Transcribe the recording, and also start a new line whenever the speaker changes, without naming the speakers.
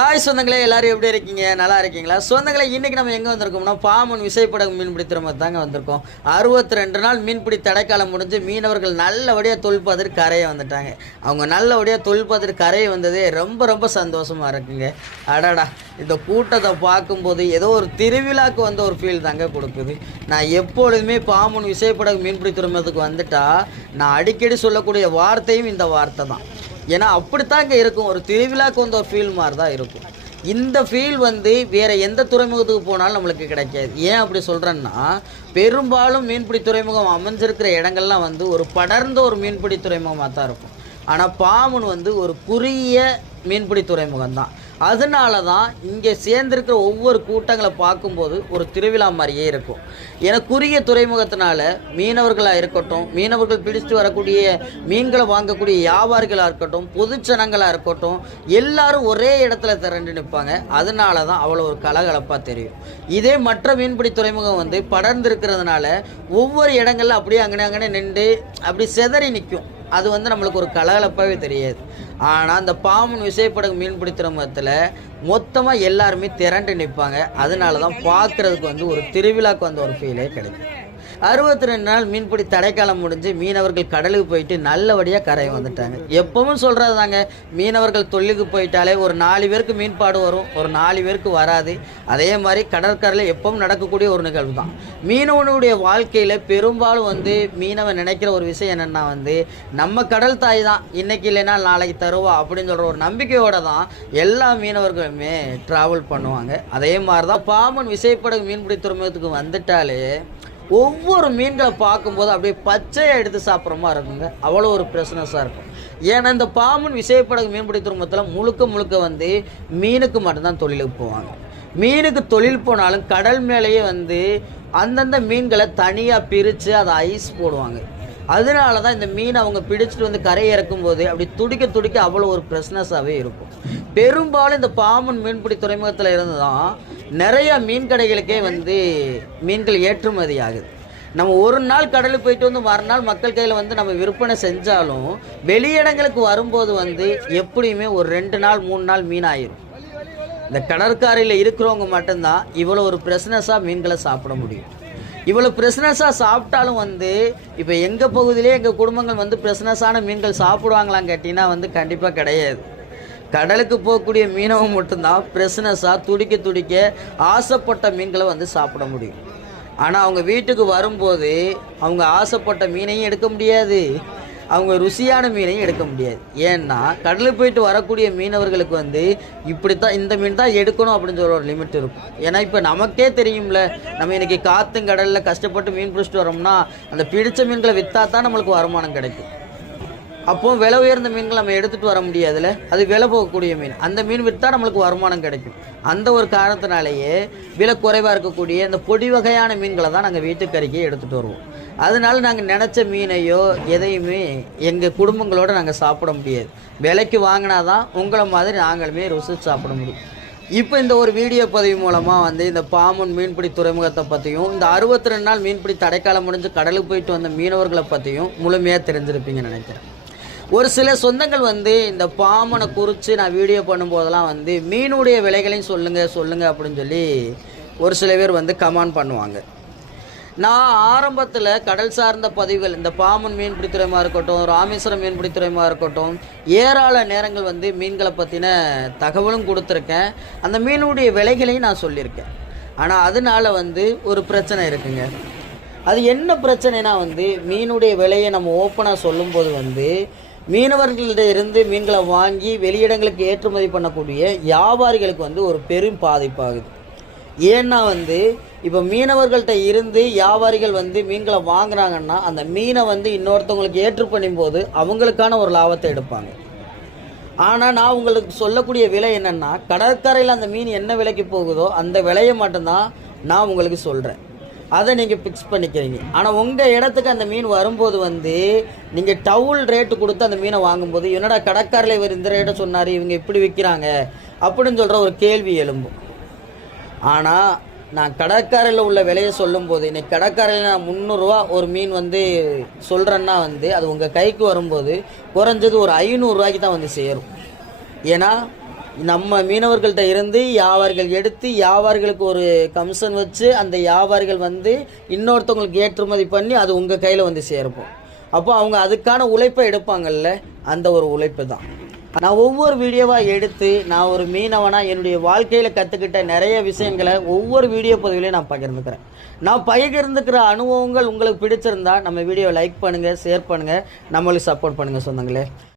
hi சொந்தங்களே எல்லாரும் எப்படி இருக்கீங்க நல்லா இருக்கீங்களா சொந்தங்களே இன்றைக்கி நம்ம எங்கே வந்திருக்கோம்னா பாமன் விசைப்படகு மீன்பிடி மாதிரி தாங்க வந்திருக்கோம் அறுபத்தி ரெண்டு நாள் மீன்பிடி தடைக்காலம் முடிஞ்சு மீனவர்கள் நல்லபடியாக தொல்பதற்கு கரையை வந்துட்டாங்க அவங்க நல்லபடியாக தொல்பதற்கு கரையை வந்ததே ரொம்ப ரொம்ப சந்தோஷமாக இருக்குங்க அடாடா இந்த கூட்டத்தை பார்க்கும்போது ஏதோ ஒரு திருவிழாவுக்கு வந்த ஒரு ஃபீல் தாங்க கொடுக்குது நான் எப்பொழுதுமே பாமன் விசைப்படகு மீன்பிடி துறைமுகத்துக்கு வந்துட்டால் நான் அடிக்கடி சொல்லக்கூடிய வார்த்தையும் இந்த வார்த்தை தான் ஏன்னா அப்படித்தாங்க இருக்கும் ஒரு திருவிழாக்கு வந்து ஒரு ஃபீல் மாதிரி தான் இருக்கும் இந்த ஃபீல் வந்து வேறு எந்த துறைமுகத்துக்கு போனாலும் நம்மளுக்கு கிடைக்காது ஏன் அப்படி சொல்கிறேன்னா பெரும்பாலும் மீன்பிடி துறைமுகம் அமைஞ்சிருக்கிற இடங்கள்லாம் வந்து ஒரு படர்ந்த ஒரு மீன்பிடி துறைமுகமாக தான் இருக்கும் ஆனால் பாமுன் வந்து ஒரு குறுகிய மீன்பிடி துறைமுகம் தான் அதனால தான் இங்கே சேர்ந்துருக்கிற ஒவ்வொரு கூட்டங்களை பார்க்கும்போது ஒரு திருவிழா மாதிரியே இருக்கும் ஏன்னா குறுகிய துறைமுகத்தினால மீனவர்களாக இருக்கட்டும் மீனவர்கள் பிடிச்சிட்டு வரக்கூடிய மீன்களை வாங்கக்கூடிய வியாபாரிகளாக இருக்கட்டும் பொதுச்சனங்களாக இருக்கட்டும் எல்லாரும் ஒரே இடத்துல திரண்டு நிற்பாங்க அதனால தான் அவ்வளோ ஒரு கலகலப்பாக தெரியும் இதே மற்ற மீன்பிடி துறைமுகம் வந்து படர்ந்து இருக்கிறதுனால ஒவ்வொரு இடங்களில் அப்படியே அங்கே அங்கே நின்று அப்படி செதறி நிற்கும் அது வந்து நம்மளுக்கு ஒரு கலகலப்பாகவே தெரியாது ஆனால் அந்த பாம்பன் விசைப்படகு மீன் பிடித்துற மதத்தில் மொத்தமாக எல்லாருமே திரண்டு நிற்பாங்க அதனால தான் பார்க்குறதுக்கு வந்து ஒரு திருவிழாவுக்கு வந்த ஒரு ஃபீலே கிடைக்கும் அறுபத்தி ரெண்டு நாள் மீன்பிடி தடைக்காலம் முடிஞ்சு மீனவர்கள் கடலுக்கு போயிட்டு நல்லபடியாக கரை வந்துட்டாங்க எப்பவும் சொல்கிறது தாங்க மீனவர்கள் தொழிலுக்கு போயிட்டாலே ஒரு நாலு பேருக்கு மீன்பாடு வரும் ஒரு நாலு பேருக்கு வராது அதே மாதிரி கடற்கரையில் எப்பவும் நடக்கக்கூடிய ஒரு நிகழ்வு தான் மீனவனுடைய வாழ்க்கையில் பெரும்பாலும் வந்து மீனவன் நினைக்கிற ஒரு விஷயம் என்னென்னா வந்து நம்ம கடல் தாய் தான் இன்றைக்கி இல்லைன்னா நாளைக்கு தருவா அப்படின்னு சொல்கிற ஒரு நம்பிக்கையோடு தான் எல்லா மீனவர்களுமே ட்ராவல் பண்ணுவாங்க அதே மாதிரி தான் பாமன் விசைப்படகு மீன்பிடி துறைமுகத்துக்கு வந்துட்டாலே ஒவ்வொரு மீன்களை பார்க்கும்போது அப்படியே பச்சையாக எடுத்து சாப்பிட்ற மாதிரி இருக்குங்க அவ்வளோ ஒரு பிரசனஸாக இருக்கும் ஏன்னா இந்த பாம்பன் விசைப்படகு மீன்பிடி துறைமுகத்தில் முழுக்க முழுக்க வந்து மீனுக்கு மட்டும்தான் தொழிலுக்கு போவாங்க மீனுக்கு தொழில் போனாலும் கடல் மேலேயே வந்து அந்தந்த மீன்களை தனியாக பிரித்து அதை ஐஸ் போடுவாங்க அதனால தான் இந்த மீனை அவங்க பிடிச்சிட்டு வந்து கரையை இறக்கும்போது அப்படி துடிக்க துடிக்க அவ்வளோ ஒரு பிரஸ்னஸாகவே இருக்கும் பெரும்பாலும் இந்த பாம்பன் மீன்பிடி துறைமுகத்தில் இருந்து தான் நிறைய மீன் கடைகளுக்கே வந்து மீன்கள் ஏற்றுமதி ஆகுது நம்ம ஒரு நாள் கடலுக்கு போயிட்டு வந்து மறுநாள் மக்கள் கையில் வந்து நம்ம விற்பனை செஞ்சாலும் வெளியிடங்களுக்கு வரும்போது வந்து எப்படியுமே ஒரு ரெண்டு நாள் மூணு நாள் மீன் ஆயிரும் இந்த கடற்கரையில் இருக்கிறவங்க மட்டும்தான் இவ்வளோ ஒரு பிரெஸ்னஸாக மீன்களை சாப்பிட முடியும் இவ்வளோ பிரஸ்னஸாக சாப்பிட்டாலும் வந்து இப்போ எங்கள் பகுதியிலே எங்கள் குடும்பங்கள் வந்து பிரஸ்னஸான மீன்கள் சாப்பிடுவாங்களான்னு கேட்டிங்கன்னா வந்து கண்டிப்பாக கிடையாது கடலுக்கு போகக்கூடிய மீனவம் மட்டும்தான் ஃப்ரெஷ்னஸாக துடிக்க துடிக்க ஆசைப்பட்ட மீன்களை வந்து சாப்பிட முடியும் ஆனால் அவங்க வீட்டுக்கு வரும்போது அவங்க ஆசைப்பட்ட மீனையும் எடுக்க முடியாது அவங்க ருசியான மீனையும் எடுக்க முடியாது ஏன்னா கடலுக்கு போயிட்டு வரக்கூடிய மீனவர்களுக்கு வந்து இப்படி தான் இந்த மீன் தான் எடுக்கணும் அப்படின்னு சொல்ல ஒரு லிமிட் இருக்கும் ஏன்னா இப்போ நமக்கே தெரியும்ல நம்ம இன்றைக்கி காற்றும் கடலில் கஷ்டப்பட்டு மீன் பிடிச்சிட்டு வரோம்னா அந்த பிடித்த மீன்களை விற்றா தான் நம்மளுக்கு வருமானம் கிடைக்கும் அப்போ விலை உயர்ந்த மீன்கள் நம்ம எடுத்துகிட்டு வர முடியாதுல்ல அது விலை போகக்கூடிய மீன் அந்த மீன் விற்றா நம்மளுக்கு வருமானம் கிடைக்கும் அந்த ஒரு காரணத்தினாலேயே விலை குறைவாக இருக்கக்கூடிய இந்த பொடி வகையான மீன்களை தான் நாங்கள் வீட்டுக்கறிக்கே எடுத்துகிட்டு வருவோம் அதனால நாங்கள் நினச்ச மீனையோ எதையுமே எங்கள் குடும்பங்களோடு நாங்கள் சாப்பிட முடியாது விலைக்கு வாங்கினா தான் உங்களை மாதிரி நாங்களுமே ருசித்து சாப்பிட முடியும் இப்போ இந்த ஒரு வீடியோ பதிவு மூலமாக வந்து இந்த பாமன் மீன்பிடி துறைமுகத்தை பற்றியும் இந்த அறுபத்தி ரெண்டு நாள் மீன்பிடி தடைக்காலம் முடிஞ்சு கடலுக்கு போயிட்டு வந்த மீனவர்களை பற்றியும் முழுமையாக தெரிஞ்சிருப்பீங்கன்னு நினைக்கிறேன் ஒரு சில சொந்தங்கள் வந்து இந்த பாம்பனை குறித்து நான் வீடியோ பண்ணும்போதெல்லாம் வந்து மீனுடைய விலைகளையும் சொல்லுங்கள் சொல்லுங்கள் அப்படின்னு சொல்லி ஒரு சில பேர் வந்து கமெண்ட் பண்ணுவாங்க நான் ஆரம்பத்தில் கடல் சார்ந்த பதிவுகள் இந்த பாமன் மீன் பிடித்துறையமாக இருக்கட்டும் ராமேஸ்வரம் மீன் பிடித்துறையமாக இருக்கட்டும் ஏராள நேரங்கள் வந்து மீன்களை பற்றின தகவலும் கொடுத்துருக்கேன் அந்த மீனுடைய விலைகளையும் நான் சொல்லியிருக்கேன் ஆனால் அதனால் வந்து ஒரு பிரச்சனை இருக்குங்க அது என்ன பிரச்சனைனா வந்து மீனுடைய விலையை நம்ம ஓப்பனாக சொல்லும்போது வந்து மீனவர்களிட இருந்து மீன்களை வாங்கி வெளியிடங்களுக்கு ஏற்றுமதி பண்ணக்கூடிய வியாபாரிகளுக்கு வந்து ஒரு பெரும் பாதிப்பாகுது ஏன்னா வந்து இப்போ மீனவர்கள்ட்ட இருந்து வியாபாரிகள் வந்து மீன்களை வாங்குறாங்கன்னா அந்த மீனை வந்து இன்னொருத்தவங்களுக்கு ஏற்று பண்ணும்போது அவங்களுக்கான ஒரு லாபத்தை எடுப்பாங்க ஆனால் நான் உங்களுக்கு சொல்லக்கூடிய விலை என்னென்னா கடற்கரையில் அந்த மீன் என்ன விலைக்கு போகுதோ அந்த விலையை மட்டும்தான் நான் உங்களுக்கு சொல்கிறேன் அதை நீங்கள் ஃபிக்ஸ் பண்ணிக்கிறீங்க ஆனால் உங்கள் இடத்துக்கு அந்த மீன் வரும்போது வந்து நீங்கள் டவுல் ரேட்டு கொடுத்து அந்த மீனை வாங்கும்போது என்னடா கடைக்காரில் இவர் இந்த ரேட்டை சொன்னார் இவங்க இப்படி விற்கிறாங்க அப்படின்னு சொல்கிற ஒரு கேள்வி எழும்பும் ஆனால் நான் கடற்கரையில் உள்ள விலையை சொல்லும்போது இன்னைக்கு கடற்கரையில் நான் முந்நூறுரூவா ஒரு மீன் வந்து சொல்கிறேன்னா வந்து அது உங்கள் கைக்கு வரும்போது குறைஞ்சது ஒரு ஐநூறுரூவாய்க்கு தான் வந்து சேரும் ஏன்னா நம்ம மீனவர்கள்ட்ட இருந்து வியாபாரிகள் எடுத்து யாவார்களுக்கு ஒரு கமிஷன் வச்சு அந்த வியாபாரிகள் வந்து இன்னொருத்தவங்களுக்கு ஏற்றுமதி பண்ணி அது உங்கள் கையில் வந்து சேர்ப்போம் அப்போ அவங்க அதுக்கான உழைப்பை எடுப்பாங்கல்ல அந்த ஒரு உழைப்பு தான் நான் ஒவ்வொரு வீடியோவாக எடுத்து நான் ஒரு மீனவனாக என்னுடைய வாழ்க்கையில் கற்றுக்கிட்ட நிறைய விஷயங்களை ஒவ்வொரு வீடியோ பதிவிலையும் நான் பகிர்ந்துக்கிறேன் நான் பகிர்ந்துக்கிற அனுபவங்கள் உங்களுக்கு பிடிச்சிருந்தா நம்ம வீடியோவை லைக் பண்ணுங்கள் ஷேர் பண்ணுங்கள் நம்மளுக்கு சப்போர்ட் பண்ணுங்கள் சொந்தங்களே